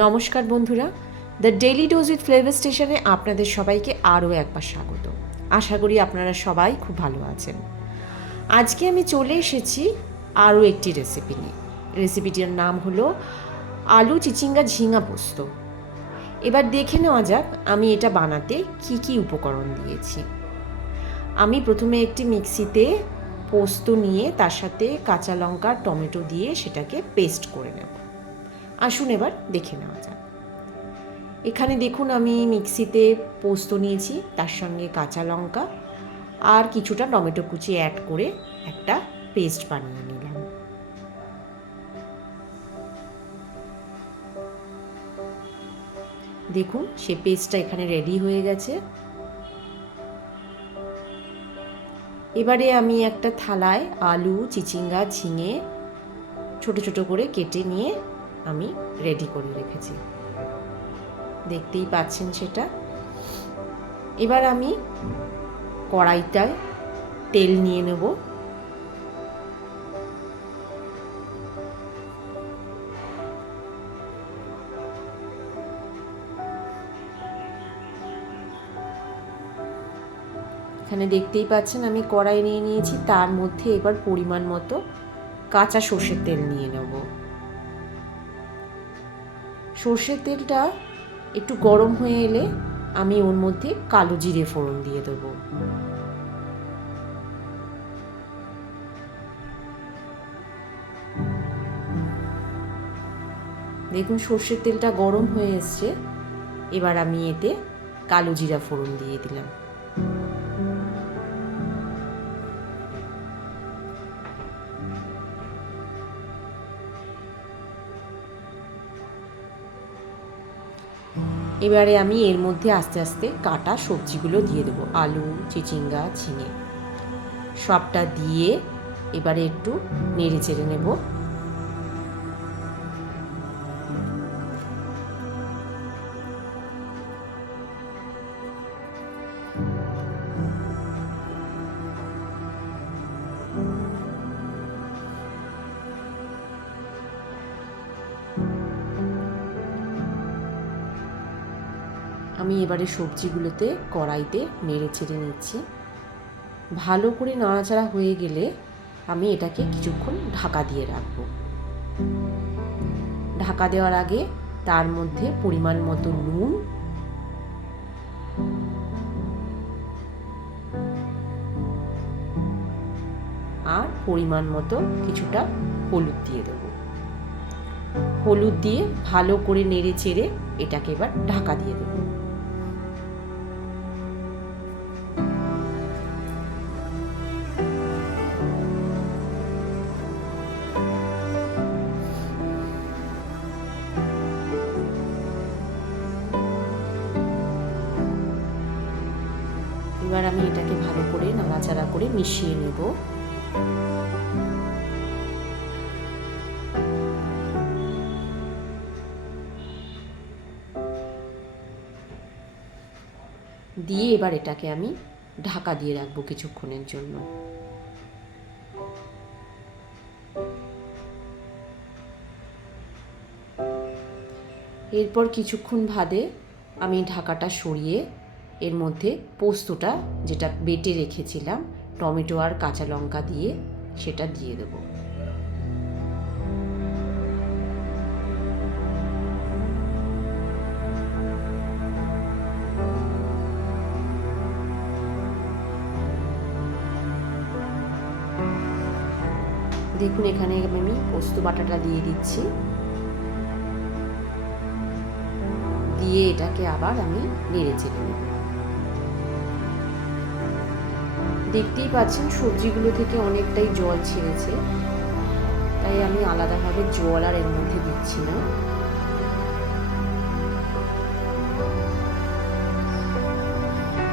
নমস্কার বন্ধুরা, the daily dose with flavour স্টেশনে আপনাদের সবাইকে আরও একবার স্বাগত। আশা করি আপনারা সবাই খুব ভালো আছেন। আজকে আমি চলে এসেছি আরও একটি রেসিপি নিয়ে। রেসিপিটির নাম হলো আলু চিচিঙ্গা ঝিঙা পোস্ত। এবার দেখে নেওয়া যাক আমি এটা বানাতে কি কি উপকরণ দিয়েছি। আমি প্রথমে একটি মিক্সিতে পোস্ত নিয়ে তার সাথে কাঁচা লঙ্কা টমেটো দিয়ে সেটাকে পেস্ট করে নেব। আসুন এবার দেখে নেওয়া যাক। এখানে দেখুন আমি মিক্সিতে পোস্ত নিয়েছি, তার সঙ্গে কাঁচা লঙ্কা আর কিছুটা টমেটো কুচি অ্যাড করে একটা পেস্ট বানিয়ে নিলাম। দেখুন সে পেস্টটা এখানে রেডি হয়ে গেছে। এবারে আমি একটা থালায় আলু চিচিঙ্গা ঝিঙে ছোট ছোট করে কেটে নিয়ে আমি রেডি করে রেখেছি, দেখতেই পাচ্ছেন সেটা। এবার আমি কড়াইটায় তেল নিয়ে নেব। এখানে দেখতেই পাচ্ছেন আমি কড়াই নিয়ে নিয়েছি, তার মধ্যে এবার পরিমাণ মতো কাঁচা সর্ষের তেল নিয়ে নেব। সর্ষের তেলটা একটু গরম হয়ে এলে আমি ওর মধ্যে কালো জিরে ফোড়ন দিয়ে দেবো। দেখুন সর্ষের তেলটা গরম হয়ে এসছে, এবার আমি এতে কালো জিরা ফোড়ন দিয়ে দিলাম। এবারে আমি এর মধ্যে আস্তে আস্তে কাটা সবজিগুলো দিয়ে দেবো, আলু চিচিঙ্গা ঝিঙে সবটা দিয়ে এবারে একটু নেড়ে চেড়ে নেব। আমি এবারে সবজিগুলোতে কড়াইতে নেড়ে চেড়ে নিচ্ছি। ভালো করে নাড়াচাড়া হয়ে গেলে আমি এটাকে কিছুক্ষণ ঢাকা দিয়ে রাখব। ঢাকা দেওয়ার আগে তার মধ্যে পরিমাণ মতো নুন আর পরিমাণ মতো কিছুটা হলুদ দিয়ে দেবো। হলুদ দিয়ে ভালো করে নেড়ে চেড়ে এটাকে এবার ঢাকা দিয়ে দেবো। এবার আমি এটাকে ভালো করে নাড়াচাড়া করে মিশিয়ে নেব। দিয়ে এবার এটাকে আমি ঢাকা দিয়ে রাখবো কিছুক্ষণের জন্য। এরপর কিছুক্ষণ বাদে আমি ঢাকাটা সরিয়ে এর মধ্যে পোস্তটা যেটা বেটে রেখেছিলাম টমেটো আর কাঁচা লঙ্কা দিয়ে সেটা দিয়ে দেবো। দেখুন এখানে আমি পোস্ত বাটাটা দিয়ে দিচ্ছি, দিয়ে এটাকে আবার আমি নেড়ে চেড়ে নেব। দেখতেই পাচ্ছেন সবজিগুলো থেকে অনেকটাই জল ছেড়েছে, তাই আমি আলাদাভাবে জল আর এর মধ্যে দিচ্ছি না।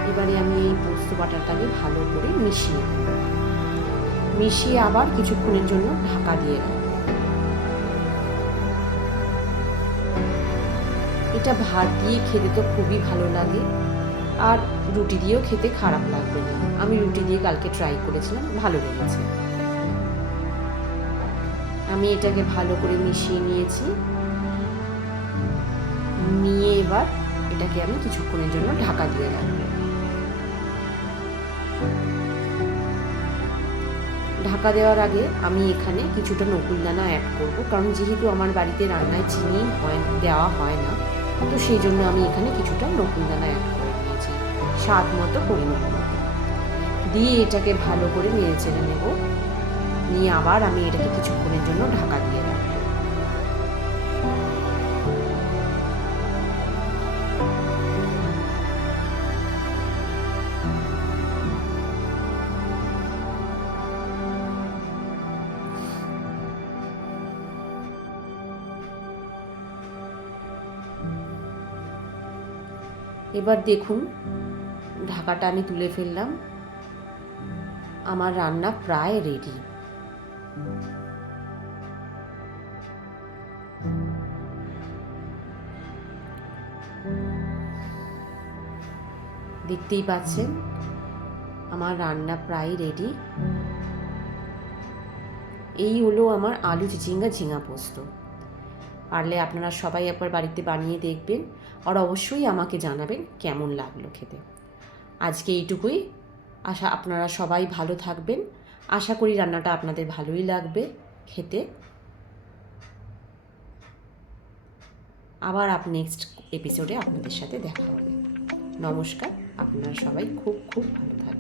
এবারে আমি এই পোস্ত বাটাটাকে ভালো করে মিশিয়ে নেব। মিশিয়ে আবার কিছুক্ষণের জন্য ঢাকা দিয়ে রাখব। এটা ভাত দিয়ে খেতে তো খুবই ভালো লাগে, আর রুটি দিয়েও খেতে খারাপ লাগবে না। আমি রুটি দিয়ে কালকে ট্রাই করেছিলাম, ভালো লেগেছে। আমি এটাকে ভালো করে মিশিয়ে নিয়েছি। এবার এটাকে আমি কিছুক্ষণের জন্য ঢাকা দিয়ে রাখবো। ঢাকা দেওয়ার আগে আমি এখানে কিছুটা নকুলদানা অ্যাড করব, কারণ যেহেতু আমার বাড়িতে রান্নায় চিনি দেওয়া হয় না, তো সেই জন্য আমি এখানে কিছুটা নকুলদানা অ্যাড করে দিয়েছি, স্বাদ মতো, পরিমাণ মতো। দিয়ে এটাকে ভালো করে নেড়ে চেড়ে নেব। নিয়ে আবার আমি এটাকে কিছুক্ষণের জন্য ঢাকা দিয়ে রাখবো। এবার দেখুন, ঢাকাটা আমি তুলে ফেললাম। আমার রান্না প্রায় রেডি। দেখতেই পাচ্ছেন আমার রান্না প্রায় রেডি। এই হলো আমার আলু চিচিঙ্গা ঝিঙা পোস্ত। পারলে আপনারা সবাই একবার বাড়িতে বানিয়ে দেখবেন, আর অবশ্যই আমাকে জানাবেন কেমন লাগলো খেতে। আজকে এইটুকুই। আপনারা সবাই ভালো থাকবেন। আশা করি রান্নাটা আপনাদের ভালোই লাগবে খেতে। আবার নেক্সট এপিসোডে আপনাদের সাথে দেখা হবে। নমস্কার। আপনারা সবাই খুব খুব ভালো থাকবেন।